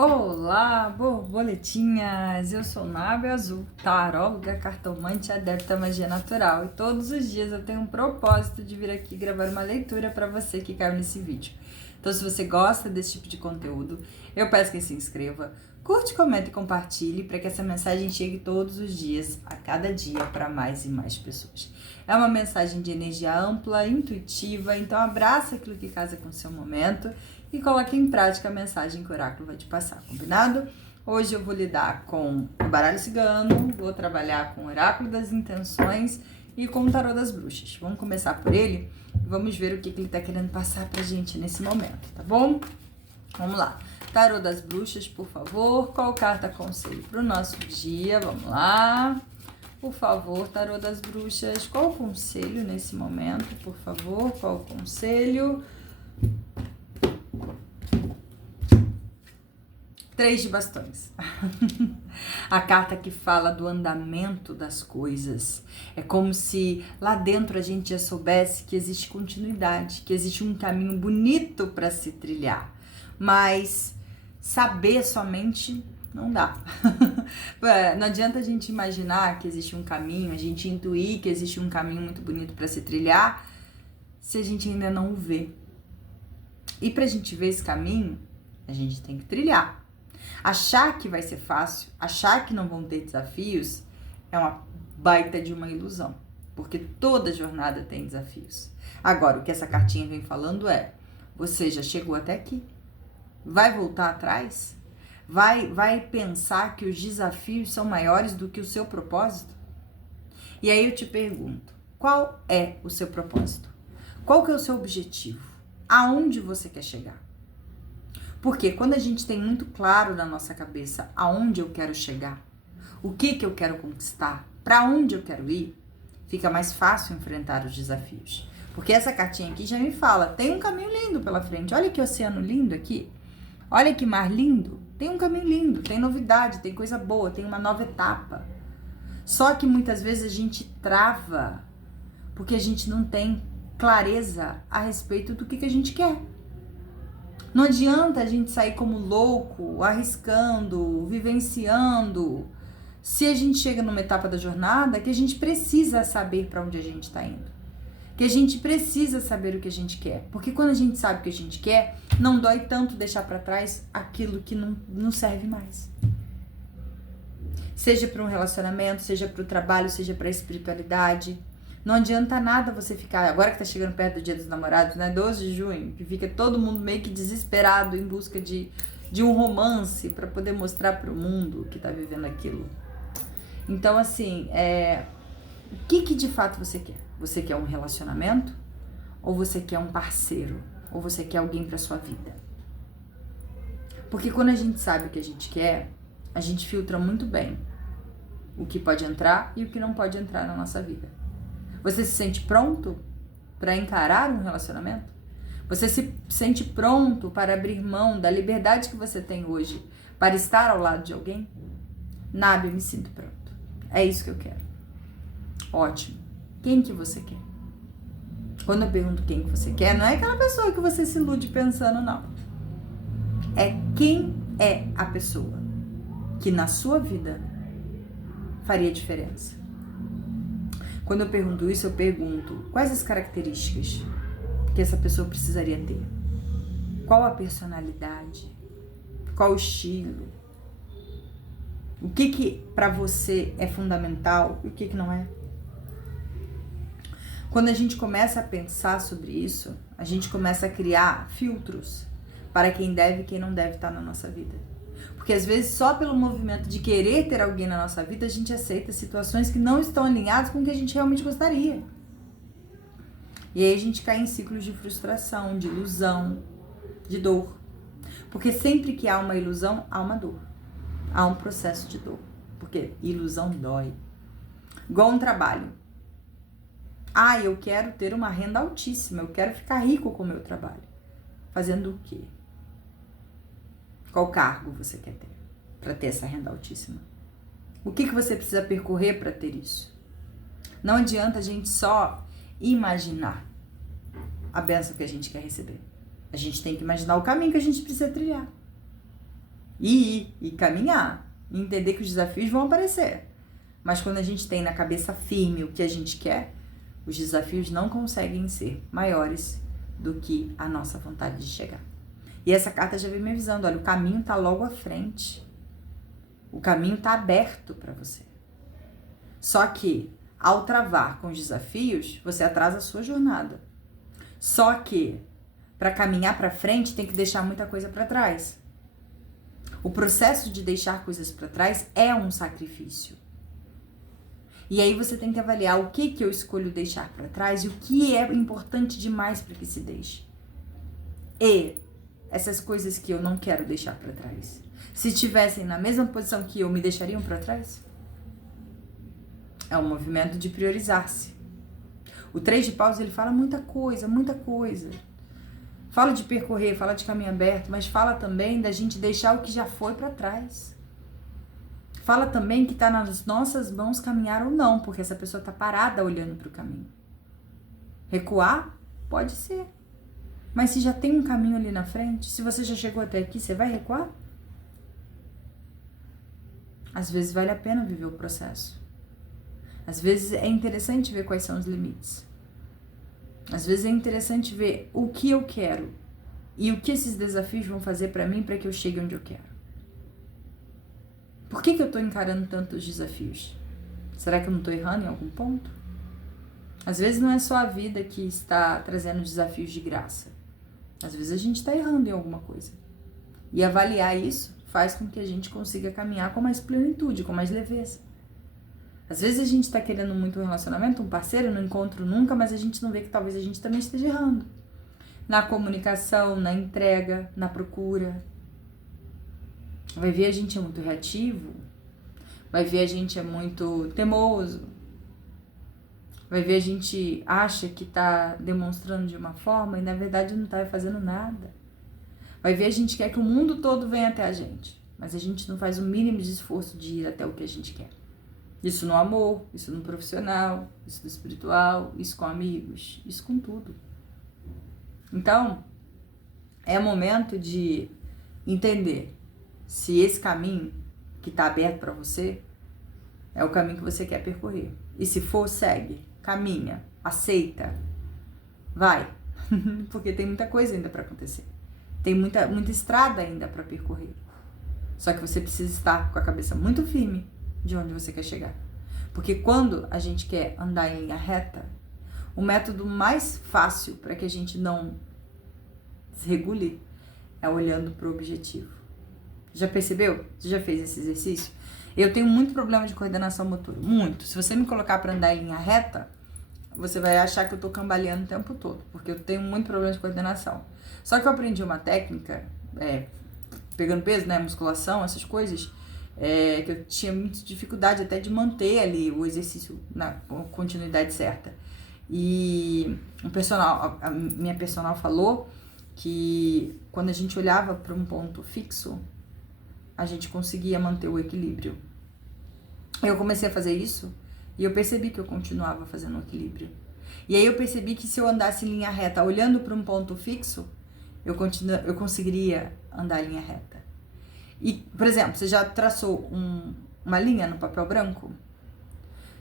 Olá, borboletinhas! Eu sou Nábia Azul, taróloga, cartomante, adepta à magia natural. E todos os dias eu tenho um propósito de vir aqui gravar uma leitura para você que caiu nesse vídeo. Então, se você gosta desse tipo de conteúdo, eu peço que se inscreva, curte, comente e compartilhe para que essa mensagem chegue todos os dias, a cada dia, para mais e mais pessoas. É uma mensagem de energia ampla, intuitiva, então abraça aquilo que casa com o seu momento e coloque em prática a mensagem que o oráculo vai te passar, combinado? Hoje eu vou lidar com o baralho cigano, vou trabalhar com o oráculo das intenções e com o tarô das bruxas. Vamos começar por ele e vamos ver o que ele está querendo passar pra gente nesse momento, tá bom? Vamos lá. Tarô das bruxas, por favor. Qual carta conselho para o nosso dia? Vamos lá. Por favor, tarô das bruxas. Qual o conselho nesse momento, por favor? Qual o conselho? 3 de bastões. A carta que fala do andamento das coisas. É como se lá dentro a gente já soubesse que existe continuidade, que existe um caminho bonito para se trilhar. Mas saber somente não dá. Não adianta a gente imaginar que existe um caminho, a gente intuir que existe um caminho muito bonito para se trilhar, se a gente ainda não o vê. E para a gente ver esse caminho, a gente tem que trilhar. Achar que vai ser fácil, achar que não vão ter desafios, é uma baita de uma ilusão, porque toda jornada tem desafios. Agora, o que essa cartinha vem falando é, você já chegou até aqui, vai voltar atrás? Vai pensar que os desafios são maiores do que o seu propósito? E aí eu te pergunto, qual é o seu propósito? Qual que é o seu objetivo? Aonde você quer chegar? Porque quando a gente tem muito claro na nossa cabeça aonde eu quero chegar, o que eu quero conquistar, para onde eu quero ir, fica mais fácil enfrentar os desafios. Porque essa cartinha aqui já me fala, tem um caminho lindo pela frente, olha que oceano lindo aqui, olha que mar lindo, tem um caminho lindo, tem novidade, tem coisa boa, tem uma nova etapa. Só que muitas vezes a gente trava, porque a gente não tem clareza a respeito do que a gente quer. Não adianta a gente sair como louco, arriscando, vivenciando, se a gente chega numa etapa da jornada que a gente precisa saber para onde a gente está indo. Que a gente precisa saber o que a gente quer. Porque quando a gente sabe o que a gente quer, não dói tanto deixar para trás aquilo que não serve mais. Seja para um relacionamento, seja para o trabalho, seja para a espiritualidade. Não adianta nada você ficar, agora que tá chegando perto do Dia dos Namorados, né, 12 de junho, que fica todo mundo meio que desesperado em busca de um romance para poder mostrar para o mundo que tá vivendo aquilo. Então, assim, o que de fato você quer? Você quer um relacionamento? Ou você quer um parceiro? Ou você quer alguém para sua vida? Porque quando a gente sabe o que a gente quer, a gente filtra muito bem o que pode entrar e o que não pode entrar na nossa vida. Você se sente pronto para encarar um relacionamento? Você se sente pronto para abrir mão da liberdade que você tem hoje para estar ao lado de alguém? Nábia, eu me sinto pronto. É isso que eu quero. Ótimo. Quem que você quer? Quando eu pergunto quem que você quer, não é aquela pessoa que você se ilude pensando, não. É quem é a pessoa que na sua vida faria diferença. Quando eu pergunto isso, eu pergunto quais as características que essa pessoa precisaria ter? Qual a personalidade? Qual o estilo? O que para você é fundamental e o que não é? Quando a gente começa a pensar sobre isso, a gente começa a criar filtros para quem deve e quem não deve estar na nossa vida. Porque às vezes só pelo movimento de querer ter alguém na nossa vida, a gente aceita situações que não estão alinhadas com o que a gente realmente gostaria. E aí a gente cai em ciclos de frustração, de ilusão, de dor. Porque sempre que há uma ilusão, há uma dor. Há um processo de dor. Porque ilusão dói. Igual um trabalho. Eu quero ter uma renda altíssima, eu quero ficar rico com o meu trabalho. Fazendo o quê? Qual cargo você quer ter para ter essa renda altíssima? O que você precisa percorrer para ter isso? Não adianta a gente só imaginar a bênção que a gente quer receber. A gente tem que imaginar o caminho que a gente precisa trilhar. e caminhar. E entender que os desafios vão aparecer. Mas quando a gente tem na cabeça firme o que a gente quer, os desafios não conseguem ser maiores do que a nossa vontade de chegar. E essa carta já vem me avisando, olha, o caminho está logo à frente. O caminho está aberto para você. Só que, ao travar com os desafios, você atrasa a sua jornada. Só que, para caminhar para frente, tem que deixar muita coisa para trás. O processo de deixar coisas para trás é um sacrifício. E aí você tem que avaliar o que eu escolho deixar para trás e o que é importante demais para que se deixe. E essas coisas que eu não quero deixar para trás, se estivessem na mesma posição que eu, me deixariam para trás? É um movimento de priorizar-se. O 3 de paus, ele fala muita coisa, muita coisa. Fala de percorrer, fala de caminho aberto, mas fala também da gente deixar o que já foi para trás. Fala também que está nas nossas mãos caminhar ou não, porque essa pessoa está parada olhando para o caminho. Recuar? Pode ser. Mas se já tem um caminho ali na frente, se você já chegou até aqui, você vai recuar? Às vezes vale a pena viver o processo. Às vezes é interessante ver quais são os limites. Às vezes é interessante ver o que eu quero e o que esses desafios vão fazer para mim para que eu chegue onde eu quero. Por que eu estou encarando tantos desafios? Será que eu não estou errando em algum ponto? Às vezes não é só a vida que está trazendo desafios de graça. Às vezes a gente está errando em alguma coisa. E avaliar isso faz com que a gente consiga caminhar com mais plenitude, com mais leveza. Às vezes a gente está querendo muito um relacionamento, um parceiro, não encontro nunca, mas a gente não vê que talvez a gente também esteja errando. Na comunicação, na entrega, na procura. Vai ver a gente é muito reativo, vai ver a gente é muito teimoso, vai ver a gente acha que está demonstrando de uma forma e na verdade não está fazendo nada. Vai ver a gente quer que o mundo todo venha até a gente, mas a gente não faz o mínimo de esforço de ir até o que a gente quer. Isso no amor, isso no profissional, isso no espiritual, isso com amigos, isso com tudo. Então, é momento de entender se esse caminho que está aberto para você é o caminho que você quer percorrer. E se for, segue, caminha, aceita, vai. Porque tem muita coisa ainda para acontecer. Tem muita estrada ainda para percorrer. Só que você precisa estar com a cabeça muito firme de onde você quer chegar. Porque quando a gente quer andar em linha reta, o método mais fácil para que a gente não desregule é olhando para o objetivo. Já percebeu? Você já fez esse exercício? Eu tenho muito problema de coordenação motora, muito. Se você me colocar para andar em linha reta, você vai achar que eu tô cambaleando o tempo todo, porque eu tenho muito problema de coordenação. Só que eu aprendi uma técnica, pegando peso, né, musculação, essas coisas, que eu tinha muita dificuldade até de manter ali o exercício na continuidade certa. E a minha personal falou que quando a gente olhava para um ponto fixo, a gente conseguia manter o equilíbrio. Eu comecei a fazer isso e eu percebi que eu continuava fazendo o equilíbrio. E aí eu percebi que se eu andasse em linha reta olhando para um ponto fixo, eu conseguiria andar em linha reta. E, por exemplo, você já traçou uma linha no papel branco?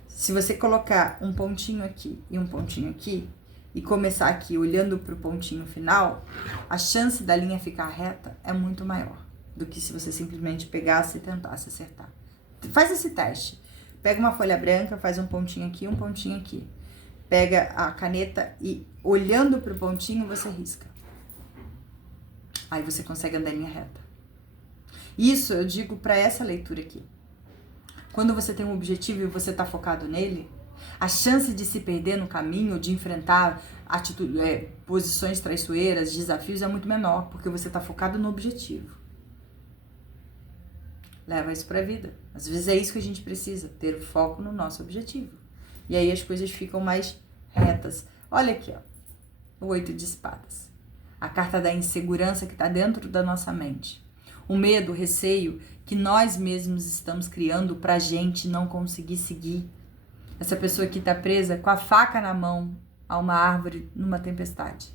Se você colocar um pontinho aqui e um pontinho aqui, e começar aqui olhando para o pontinho final, a chance da linha ficar reta é muito maior do que se você simplesmente pegasse e tentasse acertar. Faz esse teste. Pega uma folha branca, faz um pontinho aqui, um pontinho aqui. Pega a caneta e, olhando para o pontinho, você risca. Aí você consegue andar em linha reta. Isso eu digo para essa leitura aqui. Quando você tem um objetivo e você está focado nele, a chance de se perder no caminho, de enfrentar posições traiçoeiras, desafios, é muito menor, porque você está focado no objetivo. Leva isso para a vida. Às vezes é isso que a gente precisa, ter foco no nosso objetivo. E aí as coisas ficam mais retas. Olha aqui, ó, o 8 de espadas. A carta da insegurança que está dentro da nossa mente. O medo, o receio que nós mesmos estamos criando para a gente não conseguir seguir. Essa pessoa que está presa com a faca na mão a uma árvore numa tempestade.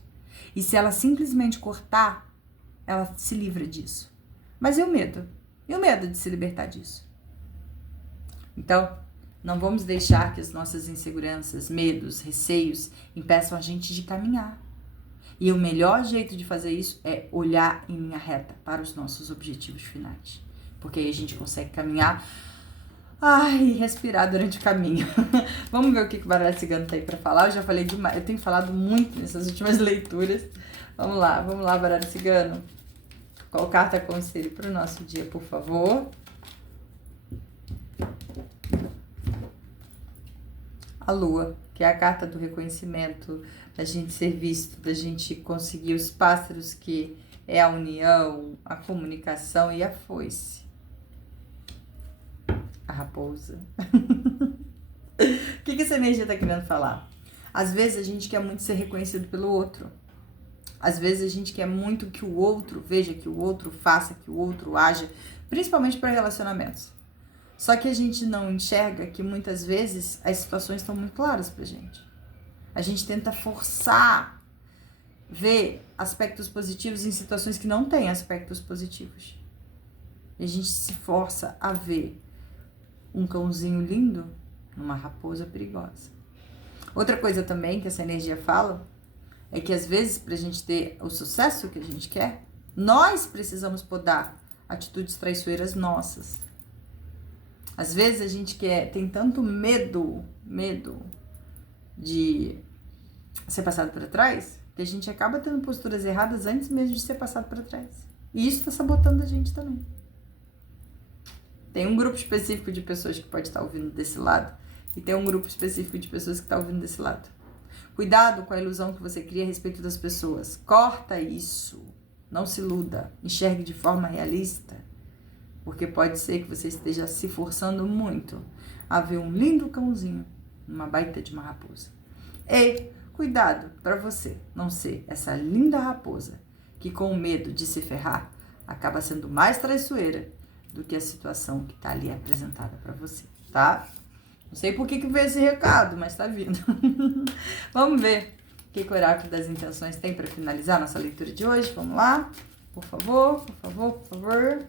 E se ela simplesmente cortar, ela se livra disso. Mas e o medo? E o medo de se libertar disso. Então, não vamos deixar que as nossas inseguranças, medos, receios impeçam a gente de caminhar. E o melhor jeito de fazer isso é olhar em linha reta para os nossos objetivos finais. Porque aí a gente consegue caminhar e respirar durante o caminho. Vamos ver o que o baralho cigano tá aí para falar. Eu já falei demais, eu tenho falado muito nessas últimas leituras. Vamos lá, baralho cigano. Qual carta conselho para o nosso dia, por favor? A lua, que é a carta do reconhecimento, da gente ser visto, da gente conseguir os pássaros, que é a união, a comunicação e a foice. A raposa. O que essa energia está querendo falar? Às vezes a gente quer muito ser reconhecido pelo outro. Às vezes a gente quer muito que o outro veja, que o outro faça, que o outro haja, principalmente para relacionamentos. Só que a gente não enxerga que muitas vezes as situações estão muito claras pra gente. A gente tenta forçar ver aspectos positivos em situações que não têm aspectos positivos. E a gente se força a ver um cãozinho lindo numa raposa perigosa. Outra coisa também que essa energia fala é que às vezes, pra gente ter o sucesso que a gente quer, nós precisamos podar atitudes traiçoeiras nossas. Às vezes a gente tem tanto medo de ser passado para trás, que a gente acaba tendo posturas erradas antes mesmo de ser passado para trás. E isso está sabotando a gente também. Tem um grupo específico de pessoas que pode estar ouvindo desse lado, e tem um grupo específico de pessoas que está ouvindo desse lado. Cuidado com a ilusão que você cria a respeito das pessoas. Corta isso. Não se iluda. Enxergue de forma realista. Porque pode ser que você esteja se forçando muito a ver um lindo cãozinho numa baita de uma raposa. E cuidado para você não ser essa linda raposa que, com medo de se ferrar, acaba sendo mais traiçoeira do que a situação que está ali apresentada para você, tá? Não sei por que veio esse recado, mas tá vindo. Vamos ver o que o Oráculo das Intenções tem para finalizar nossa leitura de hoje. Vamos lá? Por favor, por favor, por favor.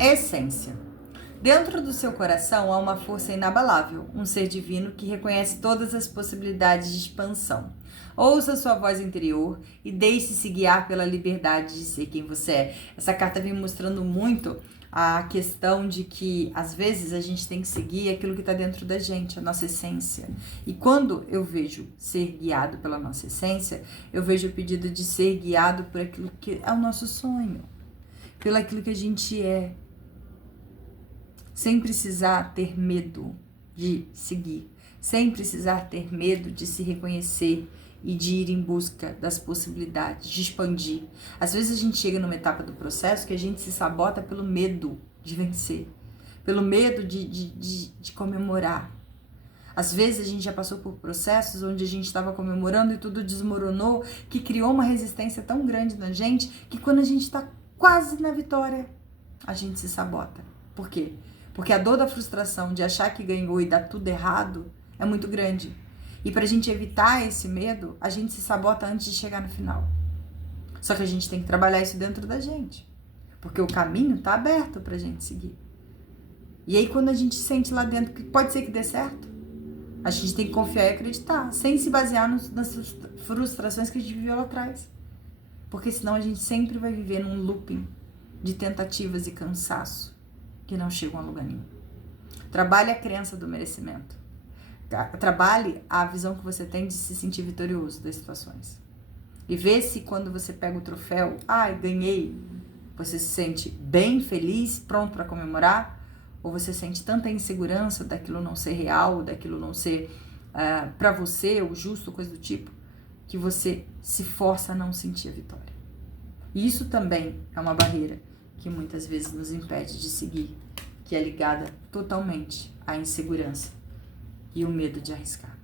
Essência. Dentro do seu coração há uma força inabalável, um ser divino que reconhece todas as possibilidades de expansão. Ouça sua voz interior e deixe-se guiar pela liberdade de ser quem você é. Essa carta vem mostrando muito a questão de que, às vezes, a gente tem que seguir aquilo que está dentro da gente, a nossa essência. E quando eu vejo ser guiado pela nossa essência, eu vejo o pedido de ser guiado por aquilo que é o nosso sonho, pelo aquilo que a gente é, sem precisar ter medo de seguir, sem precisar ter medo de se reconhecer e de ir em busca das possibilidades, de expandir. Às vezes a gente chega numa etapa do processo que a gente se sabota pelo medo de vencer, pelo medo de comemorar. Às vezes a gente já passou por processos onde a gente estava comemorando e tudo desmoronou, que criou uma resistência tão grande na gente que quando a gente está quase na vitória, a gente se sabota. Por quê? Porque a dor da frustração de achar que ganhou e dar tudo errado é muito grande. E pra gente evitar esse medo, a gente se sabota antes de chegar no final. Só que a gente tem que trabalhar isso dentro da gente. Porque o caminho tá aberto pra gente seguir. E aí quando a gente sente lá dentro que pode ser que dê certo, a gente tem que confiar e acreditar, sem se basear nas frustrações que a gente viveu lá atrás. Porque senão a gente sempre vai viver num looping de tentativas e cansaço que não chegam a lugar nenhum. Trabalhe a crença do merecimento. Trabalhe a visão que você tem de se sentir vitorioso das situações. E vê se quando você pega o troféu, ganhei, você se sente bem, feliz, pronto para comemorar, ou você sente tanta insegurança daquilo não ser real, daquilo não ser para você, o justo, coisa do tipo, que você se força a não sentir a vitória. E isso também é uma barreira que muitas vezes nos impede de seguir, que é ligada totalmente à insegurança e o medo de arriscar.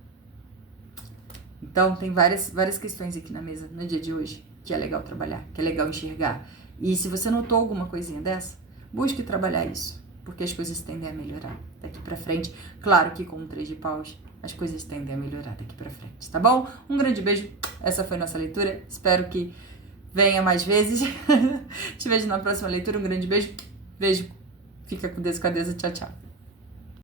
Então, tem várias questões aqui na mesa no dia de hoje que é legal trabalhar, que é legal enxergar. E se você notou alguma coisinha dessa, busque trabalhar isso. porque as coisas tendem a melhorar daqui pra frente. Claro que com o 3 de paus, as coisas tendem a melhorar daqui pra frente, tá bom? Um grande beijo, essa foi nossa leitura, espero que venha mais vezes. Te vejo na próxima leitura, um grande beijo, fica com Deus, tchau, tchau.